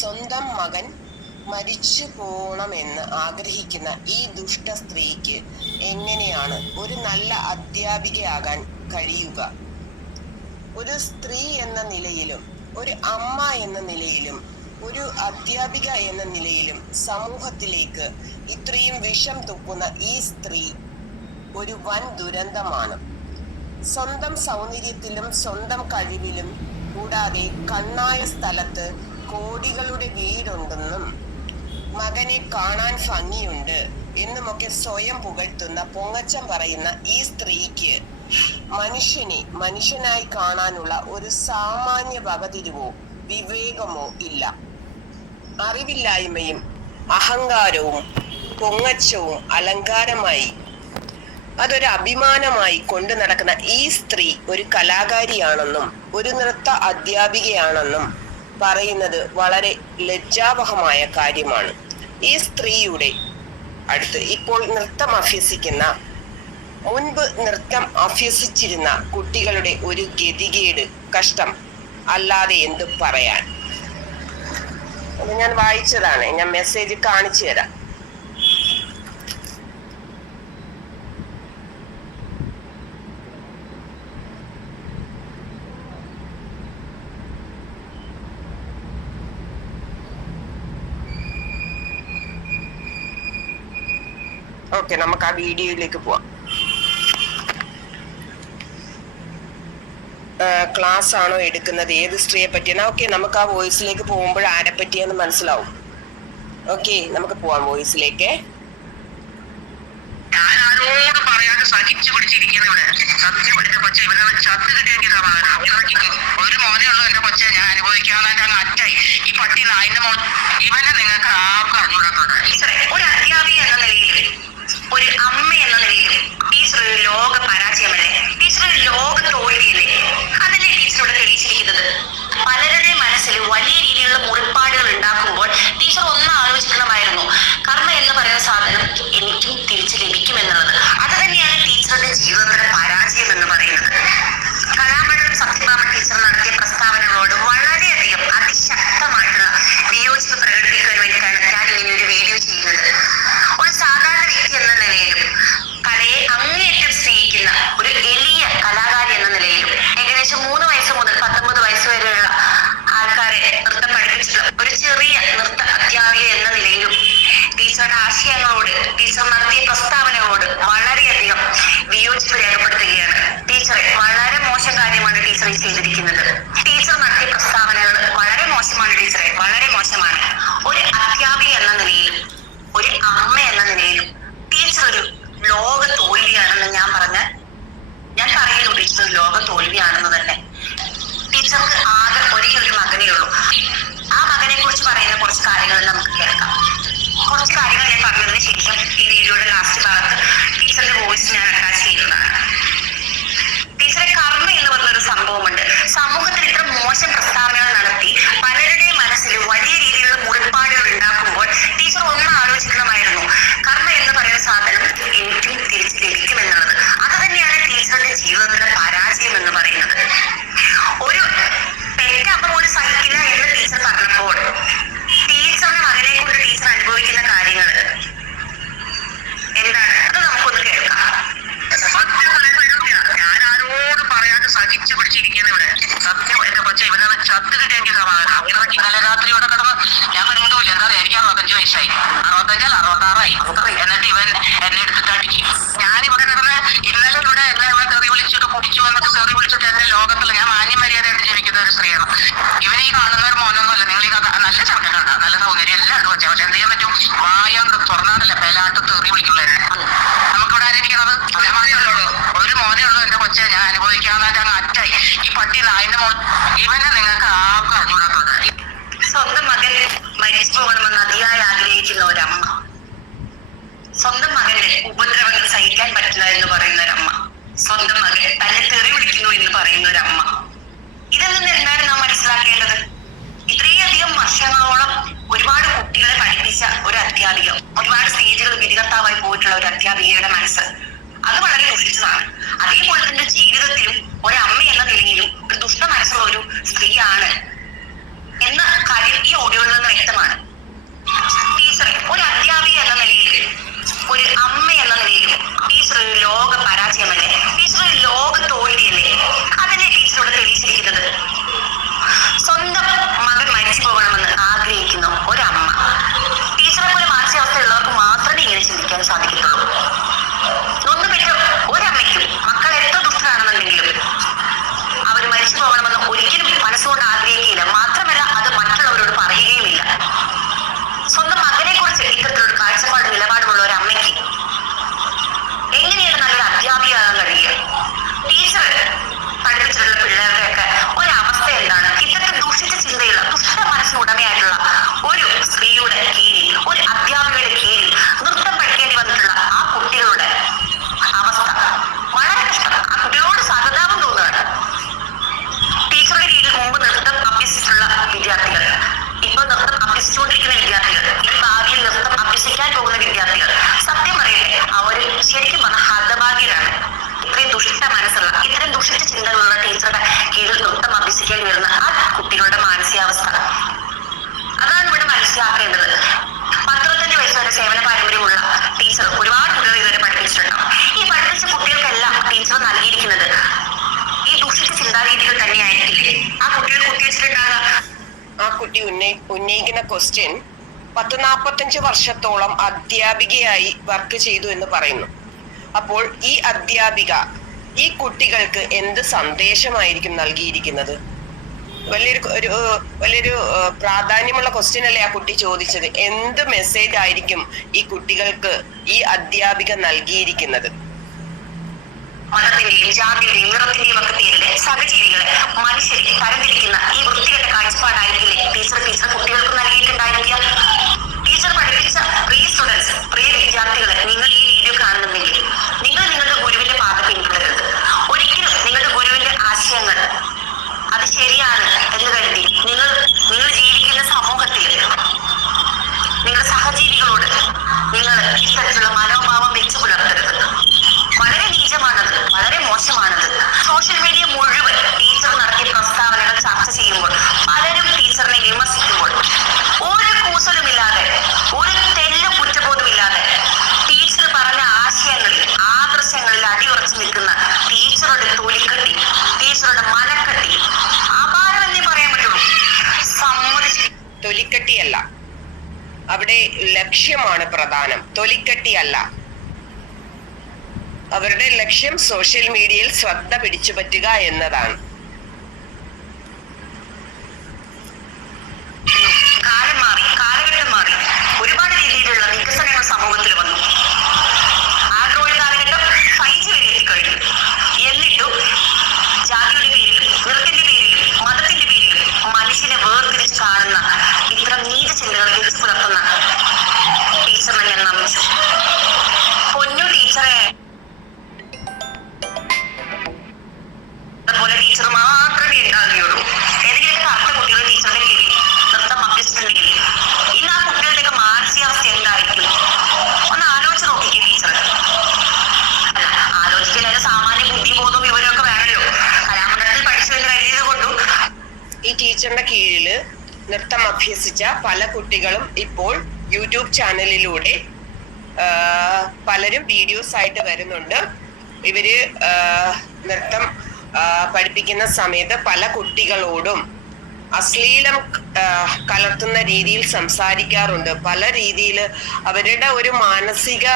സ്വന്തം മകൻ മരിച്ചു പോകണമെന്ന് ആഗ്രഹിക്കുന്ന ഈ ദുഷ്ട സ്ത്രീക്ക് എങ്ങനെയാണ് ഒരു നല്ല അധ്യാപികയാകാൻ കഴിയുക? ഒരു സ്ത്രീ എന്ന നിലയിലും ഒരു അമ്മ എന്ന നിലയിലും ഒരു അധ്യാപിക എന്ന നിലയിലും സമൂഹത്തിലേക്ക് ഇത്രയും വിഷം തുപ്പുന്ന ഈ സ്ത്രീ ഒരു വൻ ദുരന്തമാണ്. സ്വന്തം സൗന്ദര്യത്തിലും സ്വന്തം കഴിവിലും കൂടാതെ കണ്ണായ സ്ഥലത്ത് കോടികളുടെ വീടുണ്ടെന്നും മകനെ കാണാൻ ഭംഗിയുണ്ട് എന്നുമൊക്കെ സ്വയം പുകഴ്ത്തുന്ന പൊങ്ങച്ചം പറയുന്ന ഈ സ്ത്രീക്ക് മനുഷ്യനെ മനുഷ്യനായി കാണാനുള്ള ഒരു സാമാന്യ വകതിരിവോ വിവേകമോ ഇല്ല. അറിവില്ലായ്മയും അഹങ്കാരവും പൊങ്ങച്ചവും അലങ്കാരമായി അതൊരു അഭിമാനമായി കൊണ്ടു നടക്കുന്ന ഈ സ്ത്രീ ഒരു കലാകാരിയാണെന്നും ഒരു നൃത്ത അധ്യാപികയാണെന്നും പറയുന്നത് വളരെ ലജ്ജാവഹമായ കാര്യമാണ്. ഈ സ്ത്രീയുടെ അടുത്ത് ഇപ്പോൾ നൃത്തം അഭ്യസിക്കുന്ന മുൻപ് നൃത്തം അഭ്യസിച്ചിരുന്ന കുട്ടികളുടെ ഒരു ഗതികേട് കഷ്ടം അല്ലാതെ എന്ത് പറയാൻ. ഞാൻ വായിച്ചതാണ്. ഞാൻ മെസ്സേജ് കാണിച്ചു തരാം. ഓക്കെ നമുക്ക് ആ വീഡിയോയിലേക്ക് പോവാം. ക്ലാസ് ആണോ എടുക്കുന്നത്? ഏത് സ്ത്രീയെ പറ്റിയാണ്? ഓക്കെ നമുക്ക് ആ വോയിസിലേക്ക് പോകുമ്പോൾ ആരെ പറ്റിയെന്ന് മനസ്സിലാവും. ഓക്കെ നമുക്ക് പോവാം വോയിസിലേക്ക്. ഒരു മോനെ ഉള്ളൂ എന്റെ കൊച്ചെ ഞാൻ അനുഭവിക്കാതെ അറ്റായി ഈ പട്ടി നായിന്റെ മോൻ. ഇവനെ നിങ്ങൾക്ക് ആർക്കും അറിഞ്ഞൂടാത്തോണ്ട് ടീച്ചറെ ഒരു അധ്യാപിക എന്ന നിലയിലും ഒരു അമ്മ എന്ന നിലയിലും ടീച്ചർ ഒരു ലോക പരാജയമല്ലേ? ടീച്ചർ ഒരു ലോക തോൽവിയല്ലേ? അതല്ലേ ടീച്ചർ തെളിയിച്ചിരിക്കുന്നത്? പലരുടെ മനസ്സിൽ വലിയ രീതിയിലുള്ള മുറിപ്പാടുകൾ ഉണ്ടാക്കുമ്പോൾ And that's even and പോയിട്ടുള്ള ഒരു മനസ്സ്. അത് വളരെ ദുഷിച്ചതാണ്. അതേപോലെ തന്നെ ജീവിതത്തിലും ഒരമ്മ എന്ന നിലയിലും ഒരു ദുഷ്ട മനസ്സുള്ള ഒരു സ്ത്രീയാണ് ഉന്നയിക്കുന്ന ക്വസ്റ്റ്യൻ പത്ത് നാൽപ്പത്തഞ്ച് വർഷത്തോളം അധ്യാപികയായി വർക്ക് ചെയ്തു എന്ന് പറയുന്നു. അപ്പോൾ ഈ അധ്യാപിക ഈ കുട്ടികൾക്ക് എന്ത് സന്ദേശമായിരിക്കും നൽകിയിരിക്കുന്നത്? വലിയൊരു ഒരു വലിയൊരു പ്രാധാന്യമുള്ള ക്വസ്റ്റ്യൻ അല്ലേ ആ കുട്ടി ചോദിച്ചത്? എന്ത് മെസ്സേജ് ആയിരിക്കും ഈ കുട്ടികൾക്ക് ഈ അധ്യാപിക നൽകിയിരിക്കുന്നത്? മതത്തിന്റെയും ജാതിയുടെയും നിറത്തിന്റെയും ഒക്കെ പേരിലെ സഹജീവികളെ മനുഷ്യരെ തരംതിരിക്കുന്ന ഈ വൃത്തികെട്ട കാഴ്ചപ്പാടായിരിക്കില്ലേ? ടീച്ചർ ടീച്ചർ കുട്ടികൾക്ക് നൽകിയിട്ടുണ്ടായിരിക്കുക അവിടെ ലക്ഷ്യമാണ് പ്രധാനം. തൊലിക്കട്ടിയല്ല അവരുടെ ലക്ഷ്യം സോഷ്യൽ മീഡിയയിൽ ശ്രദ്ധ പിടിച്ചുപറ്റുക എന്നതാണ്. നൃത്തം അഭ്യസിച്ച പല കുട്ടികളും ഇപ്പോൾ യൂട്യൂബ് ചാനലിലൂടെ പലരും വീഡിയോസ് ആയിട്ട് വരുന്നുണ്ട്. ഇവർ നൃത്തം പഠിപ്പിക്കുന്ന സമയത്ത് പല കുട്ടികളോടും അശ്ലീലം കലർത്തുന്ന രീതിയിൽ സംസാരിക്കാറുണ്ട്. പല രീതിയിൽ അവരുടെ ഒരു മാനസിക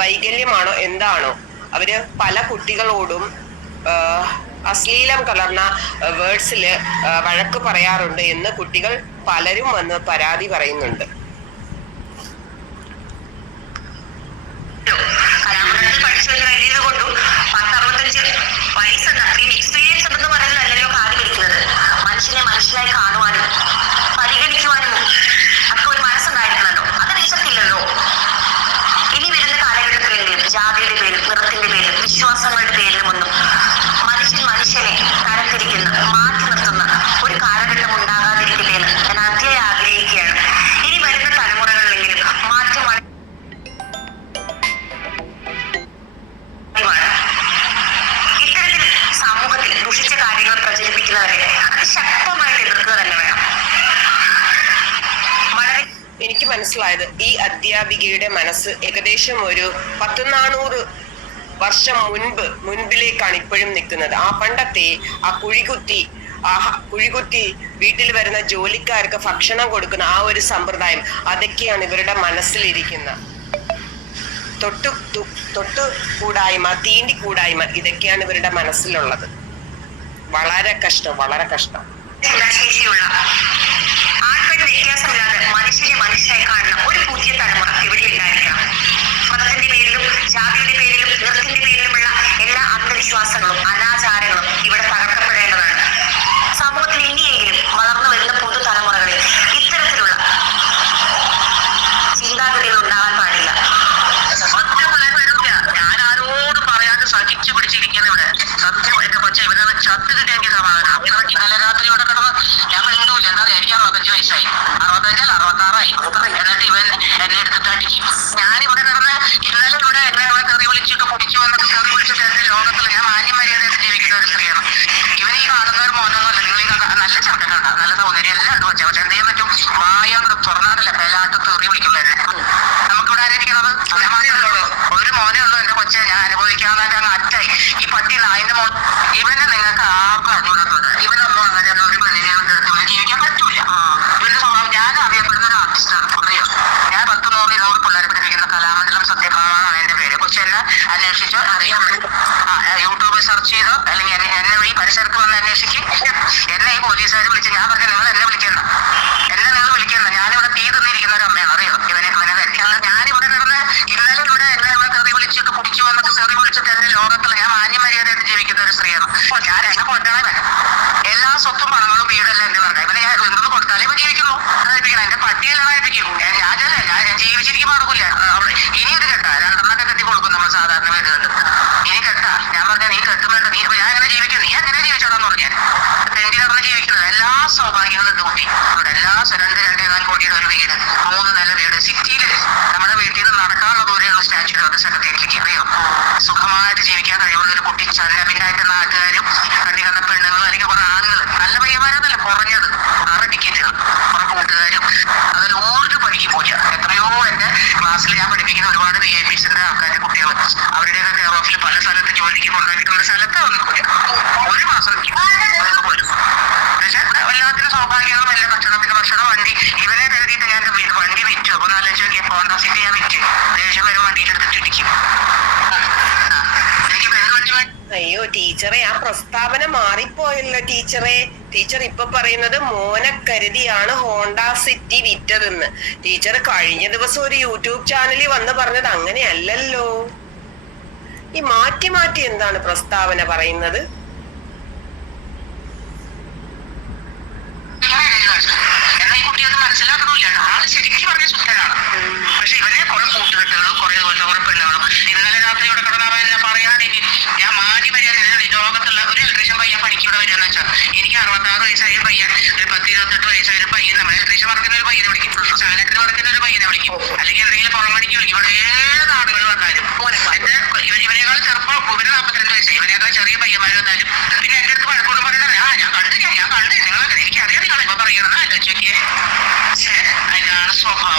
വൈകല്യമാണോ എന്താണോ അവർ പല കുട്ടികളോടും അശ്ലീലം കലർന്ന വേർഡ്സിൽ വഴക്ക് പറയാറുണ്ട് എന്ന് കുട്ടികൾ പലരും വന്ന് പരാതി പറയുന്നുണ്ട്. എന്ന് വയസ്സെന്ന എക്സ്പീരിയൻസ് ഉണ്ടെന്ന് പറയുന്നതല്ലല്ലോ കാര്യം മനുഷ്യനെ മനുഷ്യനായി കാണുവാനും ശക്തമായിട്ട് എതിർക്കുക തന്നെ വേണം. എനിക്ക് മനസ്സിലായത് ഈ അധ്യാപികയുടെ മനസ്സ് ഏകദേശം ഒരു പത്ത് നാനൂറ് വർഷം മുൻപ് മുൻപിലേക്കാണ് ഇപ്പോഴും നിൽക്കുന്നത്. ആ പണ്ടത്തെ ആ കുഴികുത്തി ആ കുഴികുത്തി വീട്ടിൽ വരുന്ന ജോലിക്കാർക്ക് ഭക്ഷണം കൊടുക്കുന്ന ആ ഒരു സമ്പ്രദായം അതൊക്കെയാണ് ഇവരുടെ മനസ്സിലിരിക്കുന്നത്. തൊട്ടു തൊട്ടു കൂടായ്മ തീണ്ടി കൂടായ്മ ഇതൊക്കെയാണ് ഇവരുടെ മനസ്സിലുള്ളത്. വളരെ കഷ്ടം വളരെ കഷ്ടം. മനുഷ്യനെ കാണുന്ന ഒരു പേരിലും ജാതിയുടെ പേരിലും നിറത്തിന്റെ പേരിലുമുള്ള എല്ലാ അന്ധവിശ്വാസങ്ങളും അനാചാരങ്ങളും ഇവിടെ തകർക്കപ്പെടേണ്ടതാണ് സമൂഹത്തിൽ ഇനിയെങ്കിലും വളർന്നു വരുന്ന പുതുതലമുറകളിൽ ഇത്തരത്തിലുള്ള ചിന്താഗതികൾ ഉണ്ടാകാൻ പാടില്ല സത്യം പറയാൻ വരില്ല ഞാൻ ആരോടും പറയാതെ സഹിച്ചു പിടിച്ചിരിക്കുന്ന ഇവിടെ സത്യം എന്റെ കൊച്ച ഇവനെ ചത്ത് കിട്ടിയെങ്കിൽ സമാധാനം ഇവനെ ഇന്നലെ രാത്രി ഇവിടെ കിടന്ന് ഞാൻ മിണ്ടൂല എന്താ പറയാ എനിക്ക് അറുപത്തഞ്ച് വയസ്സായി അറുപത്തഞ്ചല്ല അറുപത്താറായി എന്നിട്ട് ഇവൻ എന്നെ എടുത്തിട്ട് അടിക്കും ഞാനിവിടെ കിടന്ന് ഇന്നലെ ഇവിടെ എന്നെ ഇവിടെ തെറി വിളിച്ചിട്ട് കുടിച്ചു വന്നിട്ട് തെറി വിളിച്ചിട്ട് എന്റെ ലോകത്തിൽ ഞാൻ മാന്യം മര്യാദയായിട്ട് ജീവിക്കുന്ന ഒരു സ്ത്രീയാണ് ഇവൻ ഈ കാണുന്ന ഒരു മോനൊന്നുമല്ല നിങ്ങൾ ഈ കണ്ട നല്ല ചെറുക്കനാണ് നല്ല സൗന്ദര്യം എല്ലാം ഉണ്ട് പക്ഷെ പക്ഷെ എന്ത് ചെയ്യാൻ പറ്റും വായോണ്ട് തുറന്നാറില്ല പെലാട്ട് തെറി വിളിക്കുള്ളൂ എന്നെ നമുക്കിവിടെ ആരായിരിക്കണത് ഒരു മോനേ ഉള്ളൂ ഒരു മോനേ ഉള്ളൂ എന്റെ കൊച്ചെ ഞാൻ അനുഭവിക്കാതെ അങ്ങ് അറ്റായി ഈ പട്ടി നായിന്റെ മോൻ ഇവനെ നിങ്ങൾക്ക് ആർക്കും അറിഞ്ഞൂടാത്തത് ഇവനൊന്നും അങ്ങനെ ഒരു പെണ്ണിനെ കൊണ്ട് ജീവിക്കാൻ പറ്റൂല അന്വേഷിച്ചോ അറിയാൻ പറ്റും ആ, യൂട്യൂബിൽ സെർച്ച് ചെയ്തോ അല്ലെങ്കിൽ എന്നെ ഈ പരിസരത്ത് വന്ന് അന്വേഷിക്കും. എന്നെ ഈ പോലീസുകാർ വിളിച്ച് ഞാൻ പറഞ്ഞു നിങ്ങൾ എന്നെ വിളിക്കണ്ട. എന്നെ നിങ്ങൾ വിളിക്കണ്ട. ഞാനിവിടെ തീ തന്നിരിക്കുന്ന ഒരു അമ്മയാണ്. അറിയോ ഇവനെ ഇവനെ ധരിക്കുന്നത് ഞാനിവിടെ കിടന്ന് ഇന്നലെ ഇവിടെ എന്നെ ഇവിടെ തെറി വിളിച്ചിട്ട് കുടിച്ചു വന്നിട്ട് തെറി വിളിച്ചിട്ട് എന്നെ ലോകത്തിൽ ഞാൻ മാന്യമര്യാദയായിട്ട് ജീവിക്കുന്ന ഒരു സ്ത്രീയാണ് അപ്പോൾ ഞാൻ എന്നെ കൊണ്ടണവൻ എല്ലാ സ്വത്തും പണങ്ങളും വീടെല്ലാം എന്റെ പറഞ്ഞ ഇവനെ ഞാൻ എന്തെന്ന് കൊടുത്താലേ ഇവ ജീവിക്കുന്നു അതായിരിക്കണം എന്റെ പട്ടിയെല്ലാം ഏൽപ്പിക്കും ഏ, ഞാൻ ചെല്ലേ ഞാൻ ഞാൻ ജീവിച്ചിരിക്കുമ്പോൾ നടക്കില്ല അവിടെ ഇനി ഇത് കെട്ടാ രണ്ടെണ്ണൊക്കെ കെട്ടി കൊടുക്കും നമ്മൾ സാധാരണ വീടുകളിൽ ഇനി കെട്ടാ ഞാൻ പറഞ്ഞ നീ കെട്ടും വേണ്ട നീ ഞാൻ എങ്ങനെ ജീവിക്കും നീ എങ്ങനെ ജീവിച്ചോടാന്ന് പറഞ്ഞു ഞാൻ തെണ്ടി നടന്ന് ജീവിക്കുന്നത് എല്ലാ സൗഭാഗ്യങ്ങളും ഉണ്ട് കുട്ടി ഇവിടെ എല്ലാ സ- രണ്ട് രണ്ടേകാൽ കോടിയുടെ വീട്. മൂന്ന് നില വീട്. സിറ്റിയിൽ നമ്മുടെ വീട്ടിൽ നിന്ന് നടക്കാനുള്ള ദൂരെയുള്ള സ്റ്റാച്യു അത് സെക്രട്ടേറിയറ്റിലേക്ക് അറിയോ? സുഖമായിട്ട് ജീവിക്കാൻ കഴിവുള്ള ഒരു കുട്ടി ചല്ലമില്ലായിട്ട് നാട്ടുകാരും കണ്ണി കണ്ട പെണ്ണുങ്ങളും അല്ലെങ്കിൽ കുറെ ആളുകൾ നല്ല പയ്യന്മാരെന്നല്ല കുറഞ്ഞത്. ആറ് ടിക്കറ്റുകൾ കുറെ കൂട്ടുകാരും. അതൊരു ഒരു പണിക്ക് പോയില്ല എത്രയോ എന്റെ ക്ലാസ്സിൽ ഞാൻ പഠിപ്പിക്കുന്ന ഒരുപാട് വി ഐ പിസിന്റെ ആൾക്കാർ കുട്ടികൾ അവരുടെയൊക്കെ കെയർ ഓഫിൽ പല സ്ഥലത്ത് ജോലിക്ക് കൊണ്ടാക്കിയിട്ടുള്ള ടീച്ചറെ ആ പ്രസ്താവന മാറിപ്പോയല്ലോ ടീച്ചറെ. ടീച്ചർ ഇപ്പൊ പറയുന്നത് മോനെ കരുതിയാണ് ഹോണ്ട സിറ്റി വിറ്റതെന്ന്. ടീച്ചർ കഴിഞ്ഞ ദിവസം ഒരു യൂട്യൂബ് ചാനലിൽ വന്ന് പറഞ്ഞത് അങ്ങനെയല്ലല്ലോ. ഈ മാറ്റി മാറ്റി എന്താണ് പ്രസ്താവന പറയുന്നത് എന്നാൽ ഈ കുട്ടി അത് മനസ്സിലാക്കണമില്ല. ആൾ ശരിക്കും പറഞ്ഞ സുഖനാണ് പക്ഷെ ഇവനെ കുറെ കൂട്ടുകെട്ടുകളും കുറെ ഇതുപോലത്തെ കുറെ പെണ്ണുകളും. ഇന്നലെ രാത്രി ഇവിടെ കിടന്നവൻ എന്നെ ഇനി ഞാൻ മാറ്റി വരിക ലോകത്തുള്ള ഒരു ഇലക്ട്രീഷ്യൻ പയ്യൻ പണിക്ക് ഇവിടെ വരികയെന്ന് വെച്ചാൽ എനിക്ക് അറുപത്താറ് വയസ്സായ ഒരു പയ്യൻ ഒരു പത്ത് ഇരുപത്തെട്ട് വയസ്സായ ഒരു പയ്യൻ നമ്മൾ ഇലക്ട്രീഷ്യൻ വർക്കുന്ന ഒരു പയ്യനെ വിളിക്കും. ചാലക്കിൽ വർക്കുന്ന ഒരു പയ്യനെ വിളിക്കും. അല്ലെങ്കിൽ എന്തെങ്കിലും പുറം പണിക്ക് വിളിക്കും. ഇവിടെ ഏത് നാടുകൾ വന്നാലും ഇവനേക്കാൾ ചെറുപ്പം ഇവന് നാൽപ്പത്തിരണ്ട് വയസ്സായി. ഇവനേക്കാൾ ചെറിയ പയ്യന്മാർ വന്നാലും പിന്നെ എന്റെ അടുത്ത് പഴക്കൊണ്ട് പറയുന്നത് ആ ഞാൻ കണ്ടു so